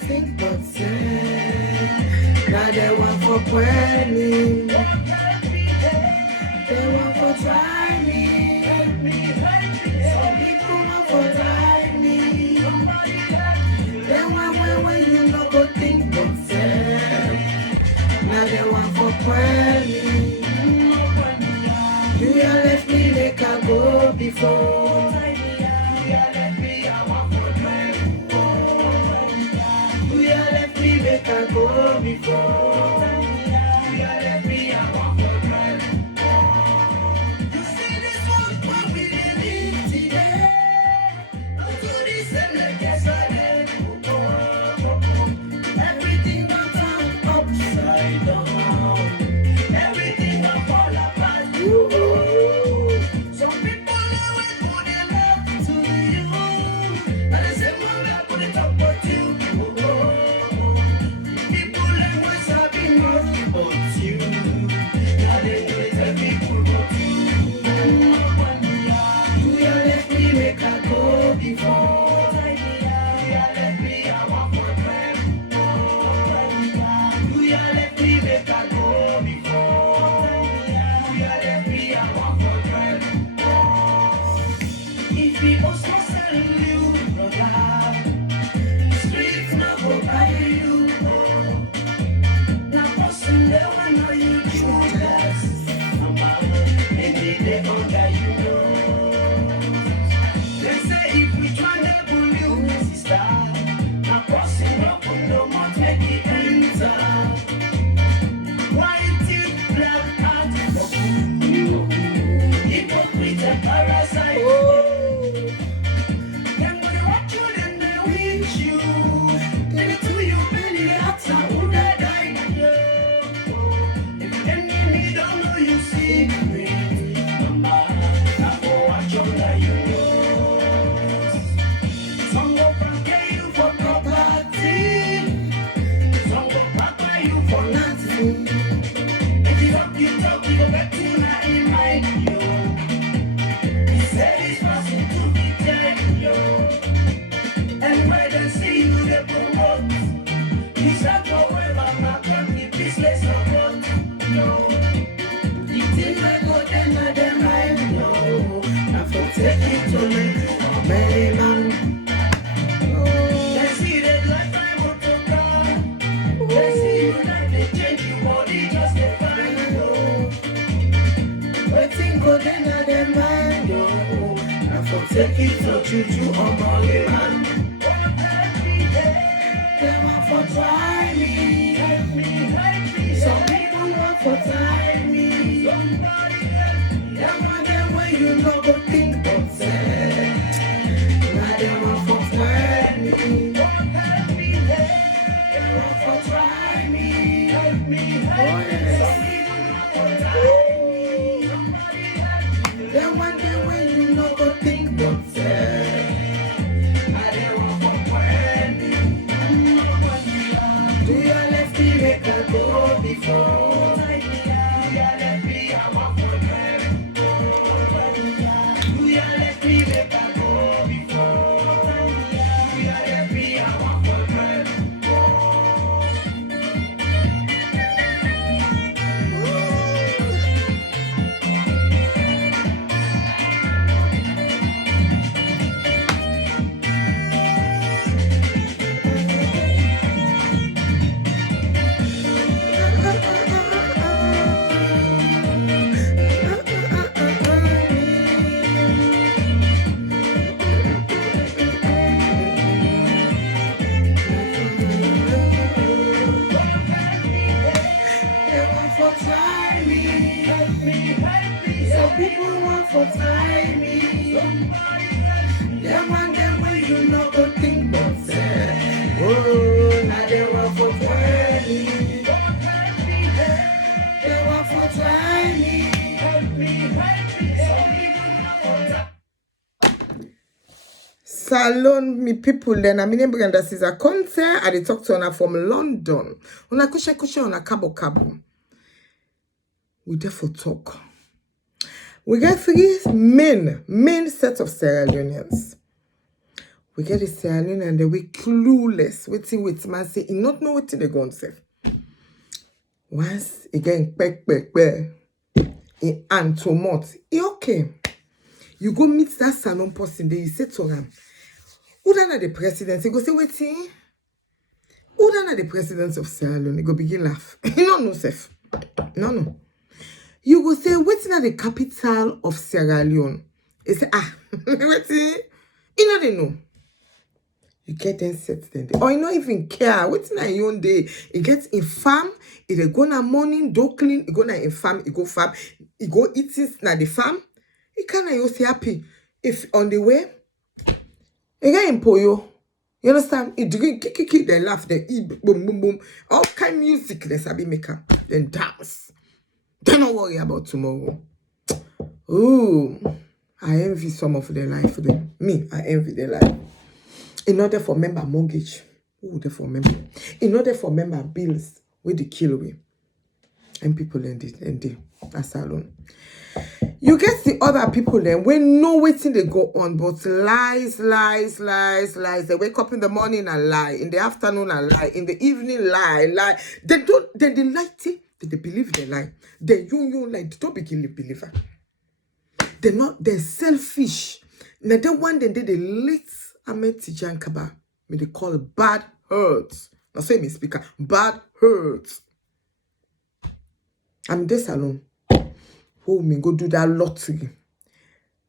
Think but say, now they want for planning, they want for try me, some people want for try me, they want when you know go think but say, now they want for planning. You left me make I go before. You left me make I go before. You left me I want for friend. You see this one what we live today. Don't do this and like yesterday. Everything gon' turn upside down. Everything gon' fall apart. Some people always put their love to you, and the same one that put it up but you. People always have been nothing but you. Now they do it to people but you. You left me make I go before. You left me I want for friend. You left me make I go before. You left me I want for friend. If we also sell you, brother, streets no go buy you. Now person they want know you true best. Maybe they under you know. They say if we try to pull you, sister, now person up on the mouth make it enter. White teeth, black heart, hypocrite and parasite. Them gonna watch you, then they wish you. Then to you, belly, that's how they die. If enemy don't know you secret, mama, I go watch you like you know. Some go pay you for property, some go pay you for nothing. If you up, you talk, you go back to not in mind, yo. He said he's passing to be dead, yo. And when they see you, they promote. You said forever, my country, business support, yo. You think I go then I dem mind, yo. I for take it to me, man. They see that lifetime of the car. They see you like they change you body just to find, yo. Waiting go then I dem mind, yo. I for take it to Juju or Molly, man. They want for try me, help me, help me. Some people want for try me. They want them when you know go think but say. Now they want for try me. They want for try me, help me, help me. Some people want for try me. They want them when you know go think but say. Now they want for try me. Do you left me make I go before? You left me I want for them. Do you left me make I go before? You left me I want for them. They want for try me, help me, help me. Some people want for try me. They want them when you know go think but say. Oh, now they want for try me. They want for try me, help me, help me. Some people want for try. Salon me people then I mean Brenda is a concert. I dey talk to her from London. Una kushe on a cabo. We therefore talk. We get three main set of Sierra Leoneans. We get the Sierra Leone and then we clueless. Waiting with man say, he not know what they go on self. Once again, peck, in Antomot, okay. You go meet that salon person there, you say to him, who done the president? He go say, waiting. Who done the president of Sierra Leone? He go begin laugh. He don't know self. No. You go say, waiting at the capital of Sierra Leone. He say, waiting. You know they know. You get them set then. Or you don't even care. Waiting at your own day. He gets in farm. He dey go na morning, do clean. He go na in farm. He go farm. He go eat it na the farm. He can't you say happy. If on the way, he get in poyo. You understand? He drink, kiki, they laugh, they eat, boom, boom, boom. All kind of music, they sabi make up. Then dance. Don't worry about tomorrow. Ooh, I envy some of their life. Me, I envy their life. In order for member mortgage, for member. In order for member bills, with the kill away. And people end it, that's alone. You get the other people then when no waiting they go on, but lies. They wake up in the morning and lie, in the afternoon and lie, in the evening lie. They lie, they believe they lie. They you like they don't begin to believe. They're selfish. Now they one day they late Ahmed Tijan Kaba, me they call bad hurts. Now say me speaker, bad hurts. I'm this alone. Oh, me go do that lottery.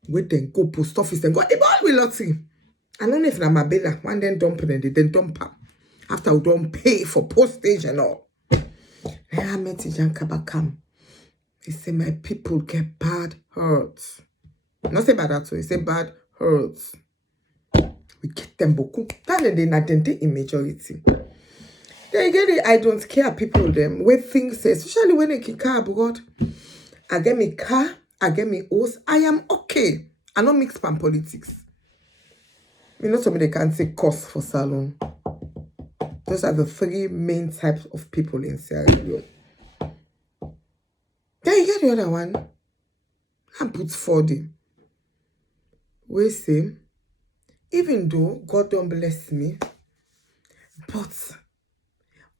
Wait then go post office then go a ball with lottery. I don't know if I'm a bella. One then dump it and then dump her. After we don't pay for postage and all. I met Jan Kabakam. He said my people get bad hurts. Not say bad at all, he said bad hurts. We get them boku. That they not in majority. They get it, I don't care people them. When things say, especially when they can car abroad. I get me car, I get me horse, I am okay. I don't mix pan politics. You know somebody can say cost for salon. Those are the three main types of people in Sierra Leone. Then you get the other one. I put 40. We say, even though God don't bless me, but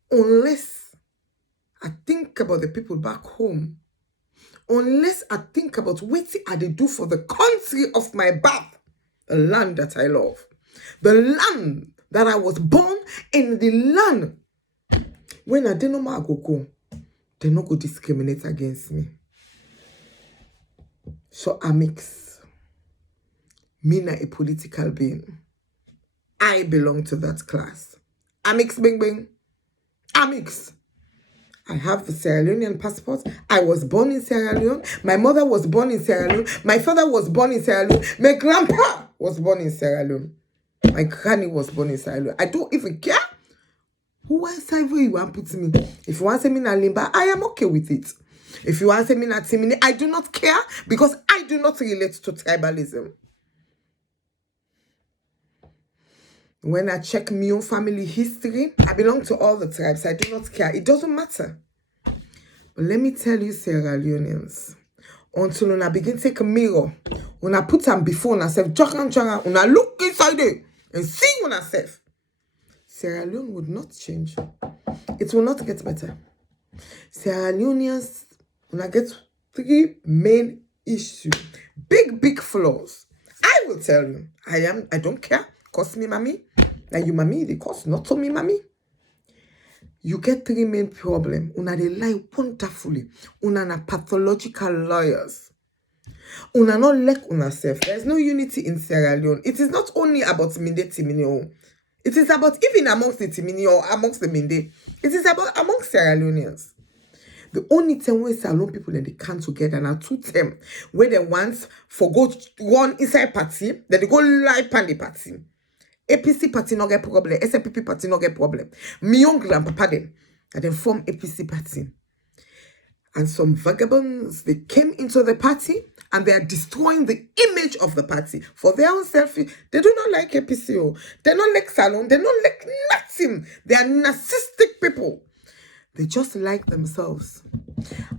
unless I think about the people back home, unless I think about what I do for the country of my birth, the land that I love, the land that I was born in, the land when I didn't know go, they not go discriminate against me. So I mix. Me not a political being. I belong to that class. I mix, bing. I mix. I have the Sierra Leonean passport. I was born in Sierra Leone. My mother was born in Sierra Leone. My father was born in Sierra Leone. My grandpa was born in Sierra Leone. My granny was born in Sierra Leone. I don't even care who else you want to put me. If you want to say me na Limba, I am okay with it. If you want to say me na Timini, I do not care because I do not relate to tribalism. When I check my own family history, I belong to all the tribes. I do not care. It doesn't matter. But let me tell you, Sierra Leoneans, until una begin take a mirror, una put them before una self, una look inside it and see una self, Sierra Leone would not change. It will not get better. Sierra Leoneans, una get three main issues, big flaws. I will tell you, I don't care. Cost me, mommy. Now you, mommy, they cost not to me, mommy. You get three main problems. Una they lie wonderfully. Una na pathological liars. Una not like una self. There's no unity in Sierra Leone. It is not only about Minde Timini. It is about even amongst the Timini or amongst the Minde. It is about amongst Sierra Leoneans. The only time when Salon people and they come together now 2 terms where they once for go run inside party, then they go live on the party. APC party no get problem. SPP party no get problem. Me young grandpapa them and then form APC party. And some vagabonds, they came into the party and they are destroying the image of the party for their own selfie. They do not like APCO. They don't like Salon. They don't like nothing. They are narcissistic people. They just like themselves.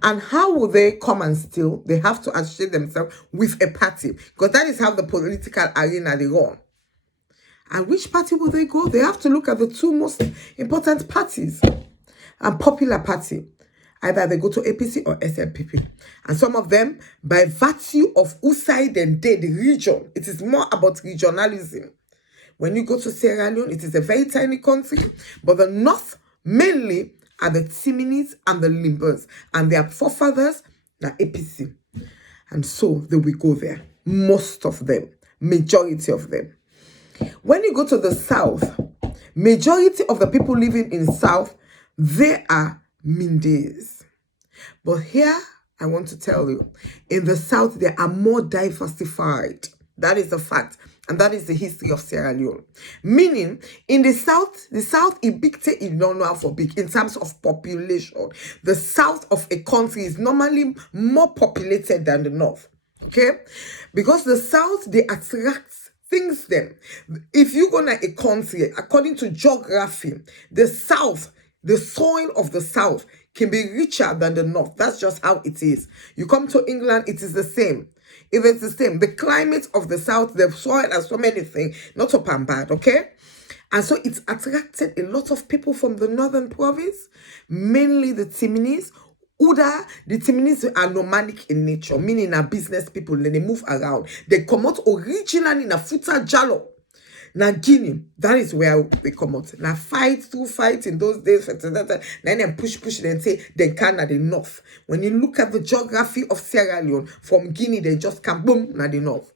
And how will they come and steal? They have to associate themselves with a party. Because that is how the political arena they run. And which party will they go? They have to look at the two most important parties and popular party. Either they go to APC or SLPP. And some of them, by virtue of who side and they, the region, it is more about regionalism. When you go to Sierra Leone, it is a very tiny country, but the north mainly are the Timinis and the Limbers, and their forefathers are APC. And so they will go there. Most of them, majority of them. When you go to the south, majority of the people living in south, they are Mindes. But here, I want to tell you, in the south, they are more diversified. That is a fact. And that is the history of Sierra Leone. Meaning, in the south Ibikte is not known for big in terms of population. The south of a country is normally more populated than the north. Okay? Because the south, they attract things them. If you go to a country, according to geography, the south, the soil of the south can be richer than the north. That's just how it is. You come to England, it is the same. If it's the same, the climate of the south, the soil, and so many things, not up and bad, okay? And so it's attracted a lot of people from the northern province, mainly the Timinis. Uda, the Timinis are nomadic in nature, meaning are business people, then they move around. They come out originally in a Futa Jalo. Now Guinea, that is where they come out. Now fight in those days, then push, then say they can at the north. When you look at the geography of Sierra Leone, from Guinea, they just come boom at the north.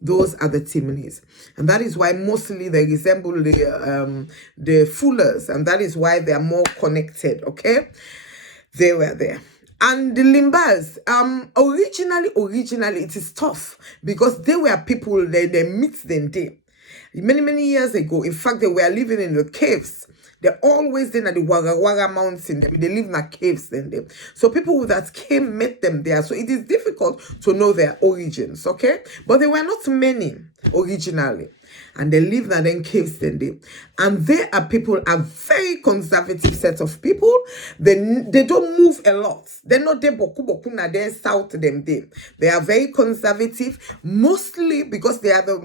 Those are the Timinis. And that is why mostly they resemble the Fullers, and that is why they are more connected, okay? They were there. And the Limbas, originally it is tough because they were people, they meet them there. Many years ago, in fact, they were living in the caves. They're always in the Wagga Mountain. They live in the caves then. So people that came met them there. So it is difficult to know their origins, okay? But there were not many originally. And they live in the caves then. And there are people, a very conservative set of people. They don't move a lot. They're not there boku na there south them there. They are very conservative, mostly because they are the,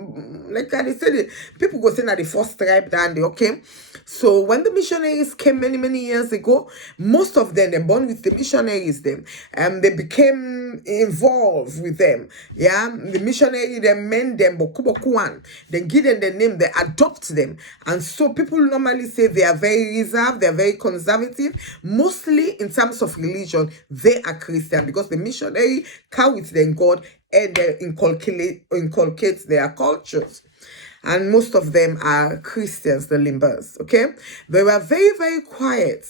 like I said, people go say that the first tribe down there, okay? So when the missionaries came many years ago, most of them, they're born with the missionaries them. They became involved with them. Yeah, the missionary, they men them boku they give them the name, they adopt them. And so people normally say they are very reserved, they're very conservative. Mostly in terms of religion, they are Christian because the missionary come with them God and they inculcate their cultures. And most of them are Christians, the Limbers, okay? They were very quiet.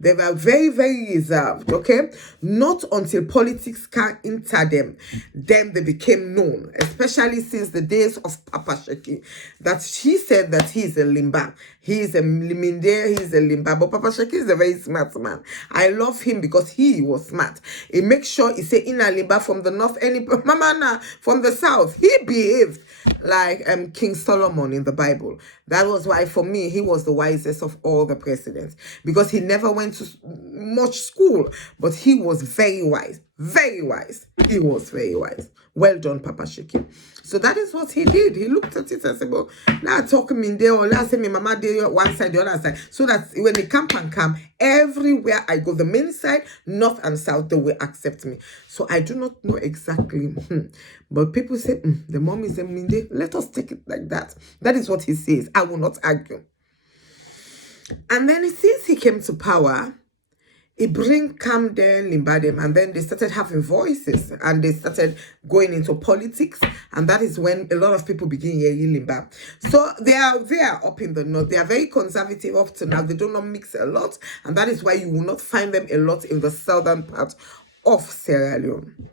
They were very reserved, okay? Not until politics can enter them, then they became known, especially since the days of Papa Sheki, that he said that he is a Limba. He is a Liminde, he is a Limba. But Papa Sheki is a very smart man. I love him because he was smart. He makes sure he say in a Limba from the north, any Mamana from the south. He behaved like King Solomon in the Bible. That was why for me he was the wisest of all the presidents, because he never went to much school, but he was very wise. He was very wise. Well done, Papa Sheki. So that is what he did. He looked at it and said, well, now talking in there, or last say me mama there one side, the other side. So that when they come, everywhere I go, the main side, north and south, they will accept me. So I do not know exactly. But people say, the mom is a Minde. Let us take it like that. That is what he says. I will not argue. And then since he came to power, he bring Camden, Limbadem, and then they started having voices and they started going into politics. And that is when a lot of people begin hearing Limba. So they are up in the north. They are very conservative up to now. They do not mix a lot. And that is why you will not find them a lot in the southern part of Sierra Leone.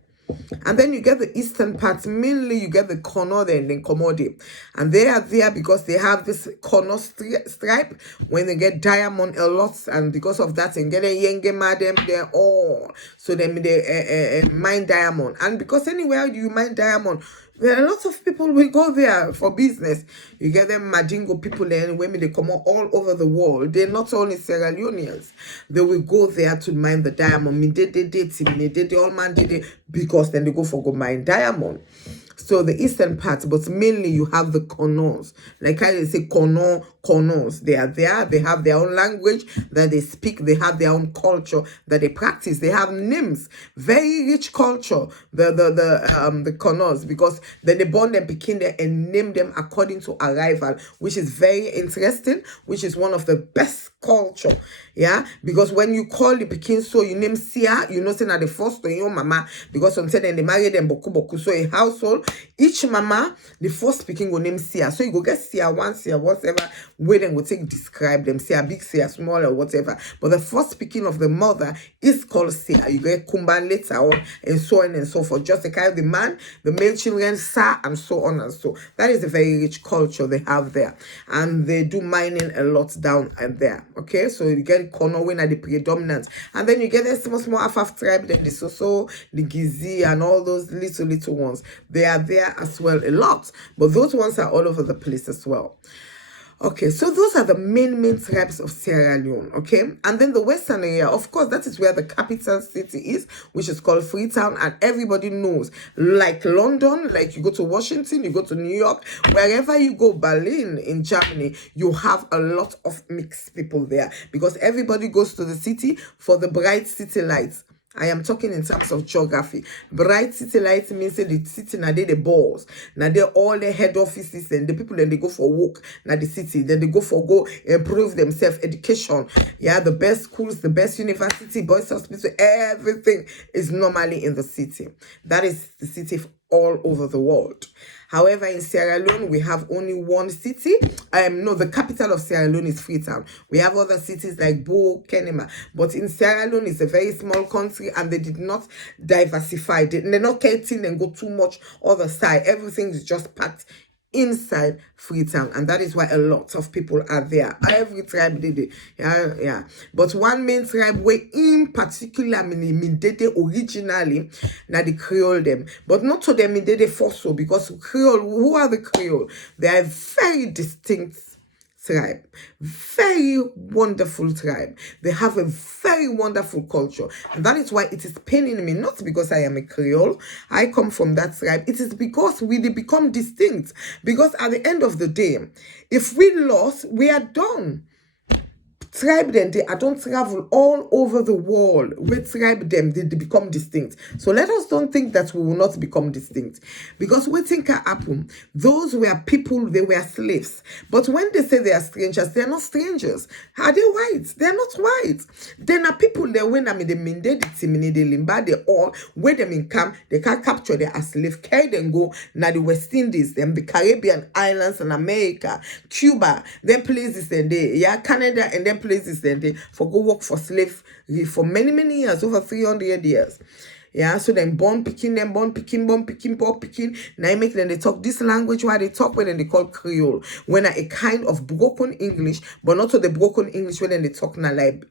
And then you get the eastern part, mainly you get the Kono and then Komode. And they are there because they have this Kono stripe when they get diamond a lot. And because of that, and get a Yenge Madam, they're all. So they mine diamond. And because anywhere you mine diamond, there are a lot of people will go there for business. You get them Majingo people and women, they come all over the world. They're not only Sierra Leoneans. They will go there to mine the diamond. They all man did it because then they go for go mine diamond. So the eastern part, but mainly you have the Konos. Like I say, Konos. They are there. They have their own language that they speak. They have their own culture that they practice. They have names, very rich culture. The Konos, because then they born them, Pekin there, and name them according to arrival, which is very interesting. Which is one of the best culture. Yeah, because when you call the Pekin, so you name Sia, you know, saying that the first to your mama, because sometimes then they marry them boku boku. So a household, each mama, the first Pekin will name Sia. So you go get Sia one, Sia whatever, where then will take describe them, Sia big, Sia small, or whatever. But the first Pekin of the mother is called Sia. You get Kumban later on, and so on and so forth. Just the kind of the man, the male children, Sa, and so on and so. That is a very rich culture they have there, and they do mining a lot down there. Okay, so you get Kono when are the predominant, and then you get the small Afaf tribe, then the Soso, the Gizi, and all those little ones. They are there as well a lot, but those ones are all over the place as well. Okay, so those are the main tribes of Sierra Leone, okay? And then the western area, of course, that is where the capital city is, which is called Freetown, and everybody knows, like London, like you go to Washington, you go to New York, wherever you go, Berlin in Germany, you have a lot of mixed people there, because everybody goes to the city for the bright city lights. I am talking in terms of geography. Bright city lights means that the city now they the balls. Now they all the head offices and the people then they go for work now the city. Then they go improve themselves, education. Yeah, the best schools, the best university, boys hospital, everything is normally in the city. That is the city all over the world. However, in Sierra Leone, we have only one city. No, the capital of Sierra Leone is Freetown. We have other cities like Bo, Kenema. But in Sierra Leone, it's a very small country, and they did not diversify. They're not getting and go too much other side. Everything is just packed inside Freetown, and that is why a lot of people are there. Every tribe did it. Yeah. But one main tribe where in particular Mindede originally, now the Creole them. But not to them Mindede so, because Creole, who are the Creole? They are very distinct tribe, very wonderful tribe. They have a very wonderful culture, and that is why it is paining me, not because I am a Creole, I come from that tribe. It is because we become distinct, because at the end of the day, if we lost, we are done. Tribe them, they don't travel all over the world. We tribe them, they become distinct. So let us don't think that we will not become distinct. Because we think happen. Those were people, they were slaves. But when they say they are strangers, they are not strangers. Are they white? They are not white. Then are people they when I mean they mean they limba, they all where them in camp, they can capture them as slave, carry them go now the West Indies, them the Caribbean islands and America, Cuba, them places and they Canada and them places then they for go work for slavery for many years, over 300 years. Yeah, so then born picking, born picking. Now I make them they talk this language where they talk when they call Creole. When a kind of broken English, but not to the broken English when they talk na like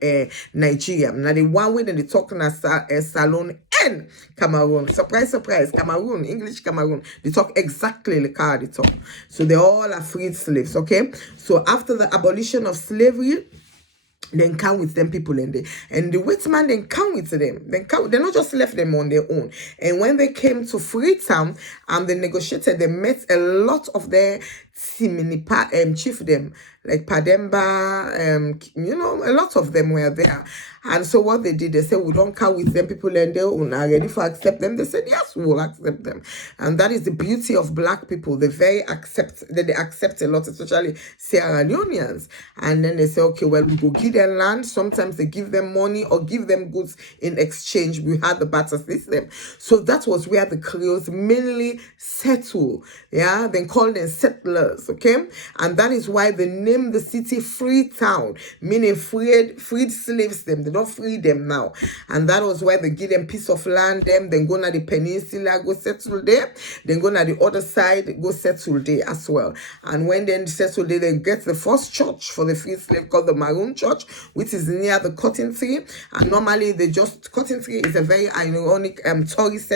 Nigeria. Now the one way they talk na Salon and Cameroon. Surprise, Cameroon, English Cameroon. They talk exactly like how they talk. So they all are freed slaves, okay? So after the abolition of slavery, then come with them people and the white man then come with them. They not just left them on their own. And when they came to Freetown and they negotiated, they met a lot of their chief them, like Pademba, a lot of them were there. And so what they did, they said, we don't come with them people and they are ready for accept them. They said, yes, we will accept them. And that is the beauty of black people. They accept a lot, especially Sierra Leoneans. And then they say, okay, well, we go give them land. Sometimes they give them money or give them goods in exchange. We had the barter system. So that was where the Creoles mainly settle. Yeah, they call them settlers, okay? And that is why they named the city Freetown, meaning freed slaves them. They don't free them now. And that was why they give them piece of land, them, then go to the peninsula, go settle there. Then go to the other side, go settle there as well. And when they settle there, they get the first church for the free slave called the Maroon Church, which is near the cotton tree. And normally cotton tree is a very ironic tourist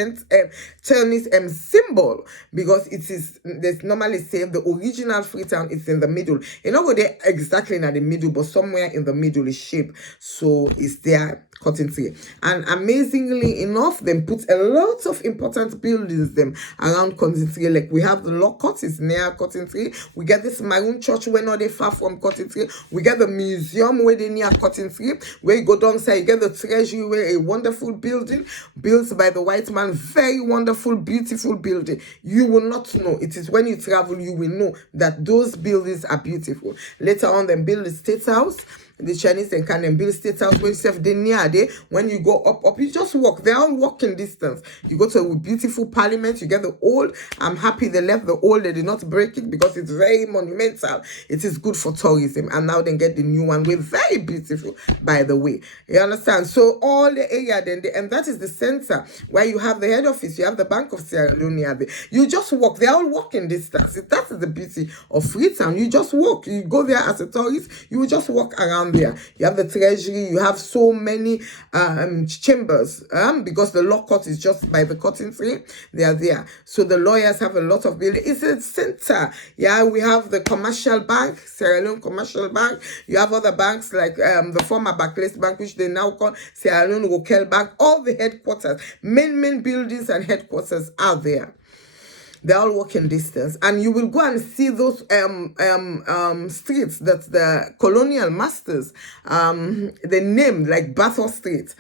symbol, because it is, they normally say the original Freetown is in the middle. You know, they're exactly in the middle, but somewhere in the middle is shape. So it's there. Cotton Tree. And amazingly enough, they put a lot of important buildings them around Cotton Tree. Like we have the Locust is near Cotton Tree. We get this Maroon Church where not they far from Cotton Tree. We get the museum where they near Cotton Tree. Where you go downside, you get the treasury where a wonderful building built by the white man. Very wonderful, beautiful building. You will not know. It is when you travel, you will know that those buildings are beautiful. Later on, then build the State House. The Chinese then can build State House when yourself they near there. When you go up, you just walk. They're all walking distance. You go to a beautiful parliament, you get the old. I'm happy they left the old, they did not break it because it's very monumental. It is good for tourism. And now they get the new one. We're very beautiful, by the way. You understand? So all the area then, and that is the center where you have the head office, you have the Bank of Sierra Leone there. You just walk. They're all walking distance. That is the beauty of Freetown. You just walk. You go there as a tourist, you will just walk around there. You have the treasury, you have so many chambers because the law court is just by the Cotton Tree. They are there. So the lawyers have a lot of buildings. It's a center. Yeah, we have the commercial bank, Sierra Leone Commercial Bank. You have other banks like the former Barclays Bank, which they now call Sierra Leone Local Bank. All the headquarters, main buildings and headquarters are there. They're all walking distance, and you will go and see those streets that the colonial masters they named, like Bathurst Street.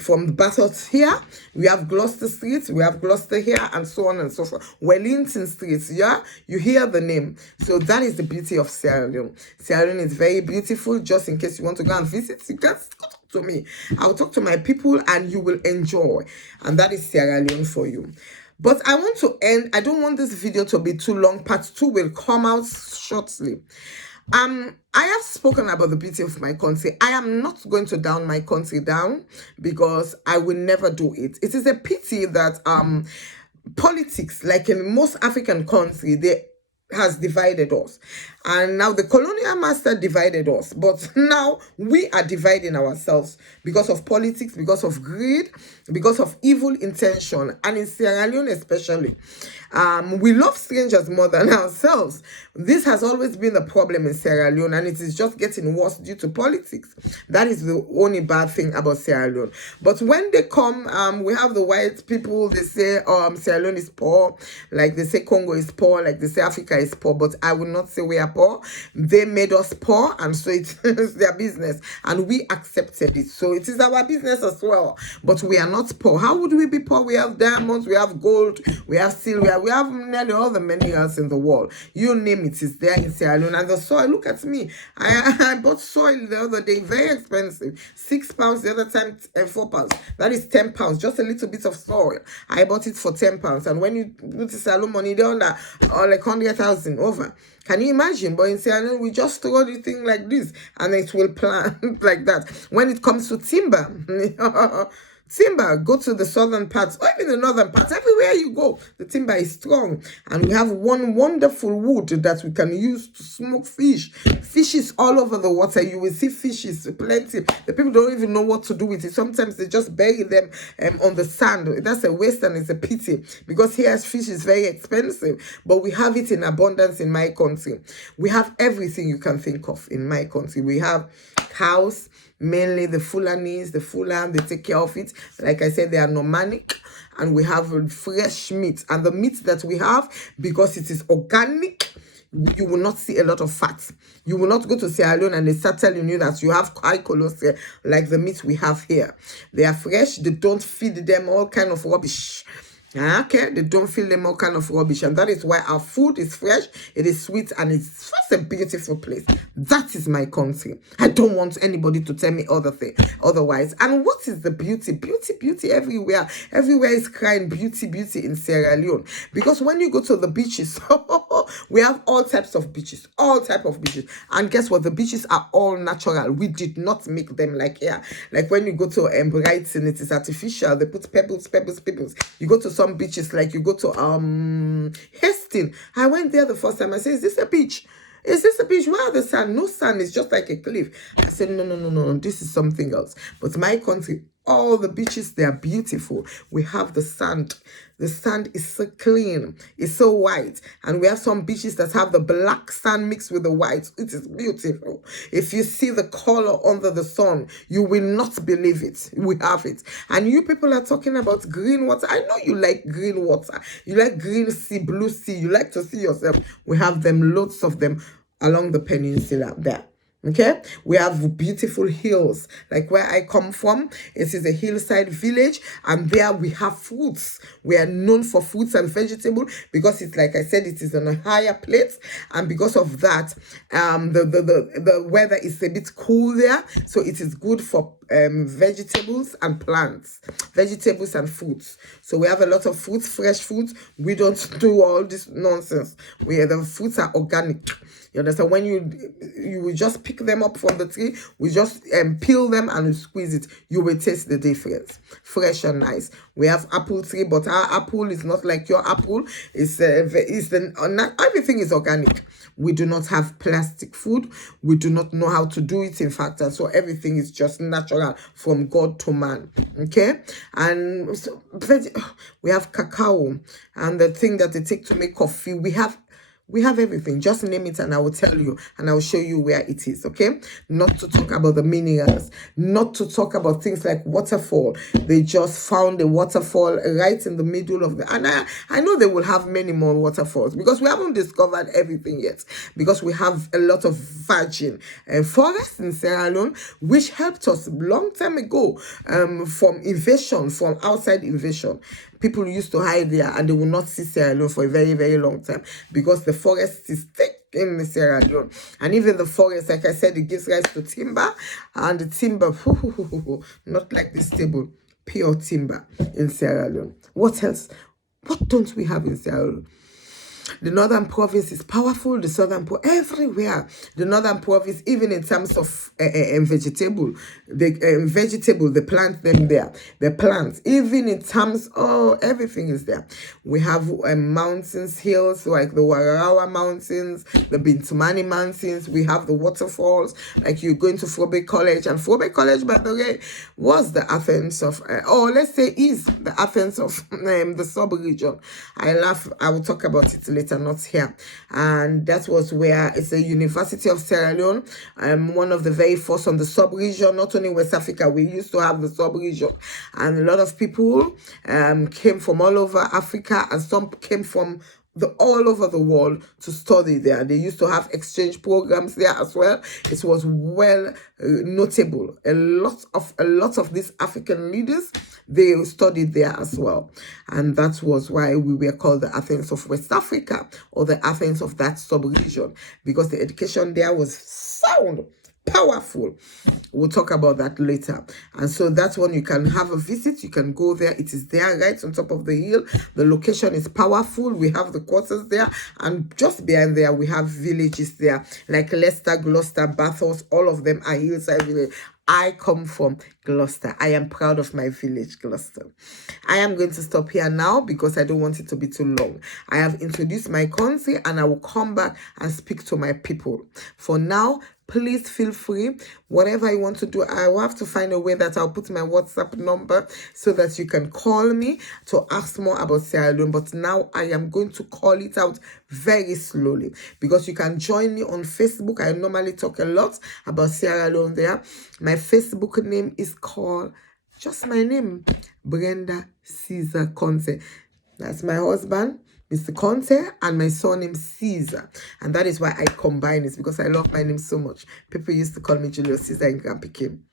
From Bathurst here, we have Gloucester Street, we have Gloucester here, and so on and so forth. Wellington Street, yeah, you hear the name. So that is the beauty of Sierra Leone. Sierra Leone is very beautiful. Just in case you want to go and visit, you can talk to me. I'll talk to my people, and you will enjoy. And that is Sierra Leone for you. But I want to end. I don't want this video to be too long. Part 2 will come out shortly. I have spoken about the beauty of my country. I am not going to down my country down because I will never do it. It is a pity that politics, like in most African countries, they has divided us. And now the colonial master divided us. But now we are dividing ourselves because of politics, because of greed, because of evil intention. And in Sierra Leone especially, we love strangers more than ourselves. This has always been the problem in Sierra Leone, and it is just getting worse due to politics. That is the only bad thing about Sierra Leone. But when they come, we have the white people, they say Sierra Leone is poor, like they say Congo is poor, like they say Africa is poor, but I will not say we are poor. They made us poor, and so it's their business, and we accepted it. So it is our business as well, but we are not poor. How would we be poor? We have diamonds, we have gold, we have silver, we have nearly all the minerals in the world. You name it, is there in Sierra Leone. And the soil, look at me. I bought soil the other day, very expensive. £6 the other time, 4 pounds. That is £10, just a little bit of soil. I bought it for £10. And when you put the salon money, they're on like 100,000 over. Can you imagine? But in Sierra Leone, we just throw the thing like this and it will plant like that. When it comes to timber, go to the southern parts or even the northern parts. Everywhere you go, the timber is strong. And we have one wonderful wood that we can use to smoke fish. Fishes all over the water. You will see fishes plenty. The people don't even know what to do with it. Sometimes they just bury them on the sand. That's a waste and it's a pity because here fish is very expensive. But we have it in abundance in my country. We have everything you can think of in my country. We have cows, mainly the Fulanis, the Fulan, they take care of it. Like I said, they are nomadic, and we have fresh meat. And the meat that we have, because it is organic, you will not see a lot of fat. You will not go to Sierra Leone and they start telling you that you have high cholesterol like the meat we have here. They are fresh. They don't feed them all kind of rubbish. Okay, they don't feed them all kind of rubbish, and that is why our food is fresh, it is sweet, and it's just a beautiful place. That is my country. I don't want anybody to tell me otherwise. And what is the beauty? Beauty everywhere. Everywhere is crying beauty in Sierra Leone. Because when you go to the beaches, we have all types of beaches, and guess what? The beaches are all natural. We did not make them like here. Like when you go to Brighton, it is artificial. They put pebbles. You go to some beaches, like you go to Hastings. I went there the first time. I said, is this a beach? Is this a beach? Where are the sand? No sand. It's just like a cliff. I said, no. This is something else. But my country, all the beaches, they are beautiful. We have the sand. The sand is so clean, it's so white. And we have some beaches that have the black sand mixed with the white. It is beautiful. If you see the color under the sun, you will not believe it. We have it. And you people are talking about green water. I know you like green water. You like green sea, blue sea. You like to see yourself. We have them, loads of them along the peninsula there. Okay, we have beautiful hills like where I come from. It is a hillside village, and there we have fruits. We are known for fruits and vegetables because it's, like I said, it is on a higher place, and because of that, the weather is a bit cool there, so it is good for vegetables and plants, vegetables and fruits. So we have a lot of fruits, fresh fruits. We don't do all this nonsense. The fruits are organic. You understand? When you will just pick them up from the tree, we just peel them and we squeeze it. You will taste the difference. Fresh and nice. We have apple tree, but our apple is not like your apple. Everything is organic. We do not have plastic food. We do not know how to do it, in fact. And so everything is just natural from God to man. Okay? And so, we have cacao and the thing that they take to make coffee. We have everything. Just name it and I will tell you and I will show you where it is, okay? Not to talk about the minerals, not to talk about things like waterfall. They just found a waterfall right in the middle of the... And I know they will have many more waterfalls because we haven't discovered everything yet, because we have a lot of virgin forests in Sierra Leone, which helped us long time ago from invasion, from outside invasion. People used to hide there and they will not see Sierra Leone for a very, very long time because the forest is thick in the Sierra Leone. And even the forest, like I said, it gives rise to timber. And the timber, not like this table, pure timber in Sierra Leone. What else? What don't we have in Sierra Leone? The northern province is powerful. The southern everywhere. The northern province, even in terms of vegetable, they plant them there. The plants, even in terms, everything is there. We have mountains, hills like the Wararawa Mountains, the Bintumani Mountains. We have the waterfalls. Like you're going to Frobe College, and Frobe College, by the way, was the Athens of, let's say is the Athens of the sub-region. I will talk about it later, not here. And that was where it's a University of Sierra Leone, one of the very first on the sub-region, not only West Africa. We used to have the sub-region, and a lot of people came from all over Africa, and some came from all over the world to study there. They used to have exchange programs there as well. It was well notable. A lot of these African leaders, they studied there as well. And that was why we were called the Athens of West Africa, or the Athens of that sub-region, because the education there was sound, powerful. We'll talk about that later. And so that's when you can have a visit. You can go there. It is there right on top of the hill. The location is powerful. We have the quarters there, and just behind there we have villages there like Leicester, Gloucester, Bathurst. All of them are hillside village. I come from Gloucester. I am proud of my village, Gloucester. I am going to stop here now because I don't want it to be too long. I have introduced my country and I will come back and speak to my people. For now, please feel free. Whatever you want to do, I will have to find a way that I'll put my WhatsApp number so that you can call me to ask more about Sierra Leone. But now I am going to call it out very slowly, because you can join me on Facebook. I normally talk a lot about Sierra Leone there. My Facebook name is called just my name, Brenda Caesar Conte. That's my husband, Mr. Conte, and my surname Caesar. And that is why I combine it, because I love my name so much. People used to call me Julius Caesar and Grandpa Kim.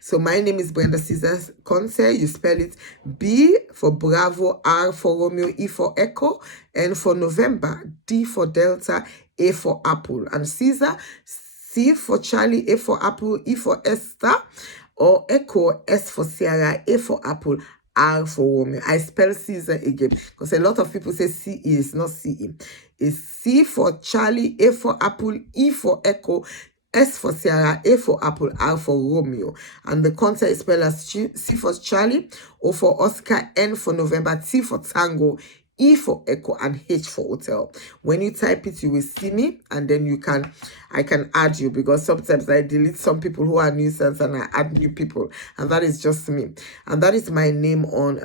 So my name is Brenda Caesar Conte. You spell it B for Bravo, R for Romeo, E for Echo, N for November, D for Delta, A for Apple. And Caesar, C for Charlie, A for Apple, E for Esther, or Echo, S for Sierra, A for Apple, R for Romeo. I spell Caesar again because a lot of people say CE. It's not CE. It's C for Charlie, A for Apple, E for Echo, S for Sierra, A for Apple, R for Romeo. And the content is spelled as C for Charlie, O for Oscar, N for November, T for Tango, E for Echo, and H for Hotel. When you type it, you will see me, and then I can add you, because sometimes I delete some people who are nuisance and I add new people, and that is just me. And that is my name on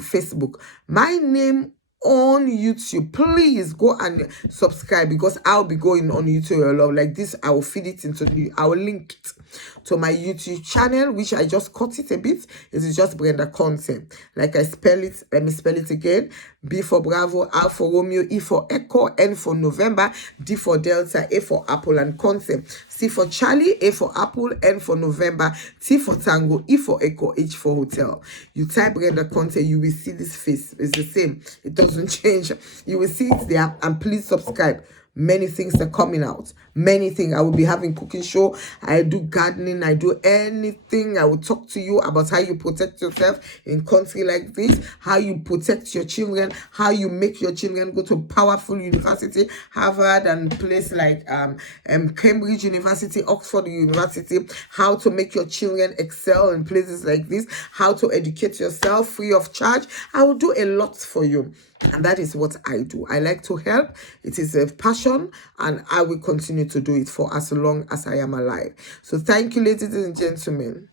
Facebook. My name on YouTube. Please go and subscribe, because I'll be going on YouTube a lot. Like this, I will feed it into I will link it to my YouTube channel, which I just cut it a bit. It is just Brenda Content. Like I spell it, let me spell it again. B for Bravo, R for Romeo, E for Echo, N for November, D for Delta, A for Apple, and Content. C for Charlie, A for Apple, N for November, T for Tango, E for Echo, H for Hotel. You type Brenda Content, you will see this face. It's the same. It doesn't change. You will see it there, and please subscribe. Many things are coming out. Many things. I will be having cooking show. I do gardening. I do anything. I will talk to you about how you protect yourself in country like this, how you protect your children, how you make your children go to powerful university, Harvard and place like Cambridge University, Oxford University, how to make your children excel in places like this, how to educate yourself free of charge. I will do a lot for you. And that is what I do. I like to help. It is a passion, and I will continue to do it for as long as I am alive. So thank you, ladies and gentlemen.